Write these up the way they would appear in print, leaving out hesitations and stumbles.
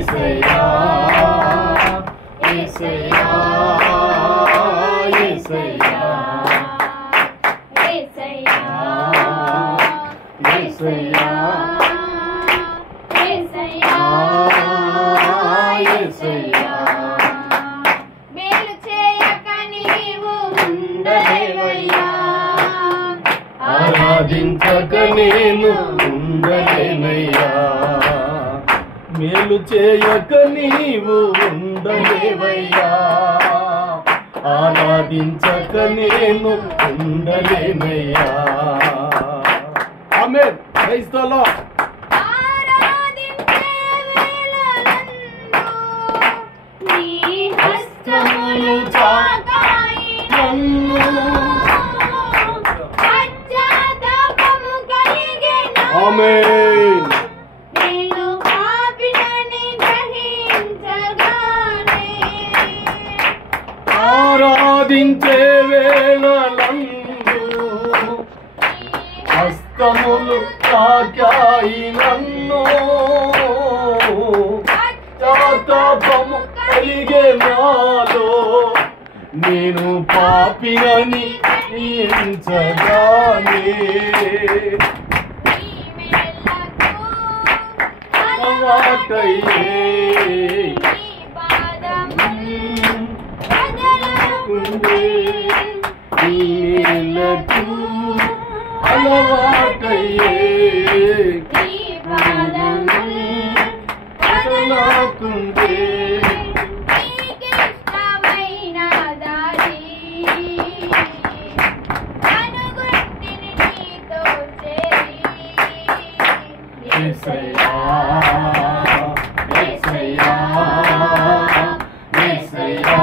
యేసయ్యా యేసయ్యా యేసయ్యా యేసయ్యా యేసయ్యా యేసయ్యా యేసయ్యా మేలు చేయక నీవు ఉండలేవయ్యా ఆరాధించక నేను ఉండలేనయ్యా మేలు చేయక నీవు ఉండలేవయ్యా ఆరాధించక నేను ఉండలేనయ్యా ఆమేన్ ప్రైజ్ ది లార్డ్ ఆరాధించే వేళలందు నీ హస్తములు చాకాయి నన్ను పశ్చాత్తాపము కలిగెను ఆమేన్ నేను పాపినని గ్రహించగానే ఆరాధించే వేళలందు హస్తములు తాకాయి నన్ను పశ్చాత్తాపము కలిగే నాలో నేను పాపినని గ్రహించగానే అలవాటయ్యే నీలకు అలవాటయ్యే అలవాకుందే యేసయ్యా యేసయ్యా యేసయ్యా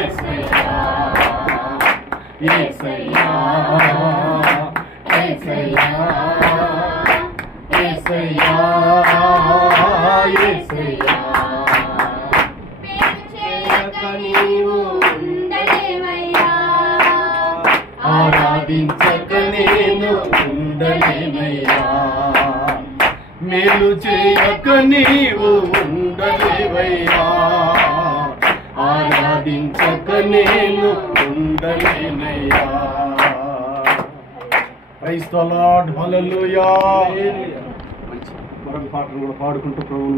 యేసయ్యా యేసయ్యా యేసయ్యా యేసయ్యా యేసయ్యా మేలు చేయక నీవు ఉండలేవయ్యా ఆరాధించక నేను ఉండలేనయ్యా మేలు చేయక నీవు ఉండలేవయ్యా ఆరాధించక నేను ఉండలేనయ్యా ప్రైజ్ ది లార్డ్ హల్లెలూయా మంచి మరొక పాటను కూడా పాడుకుంటూ ప్రభువుని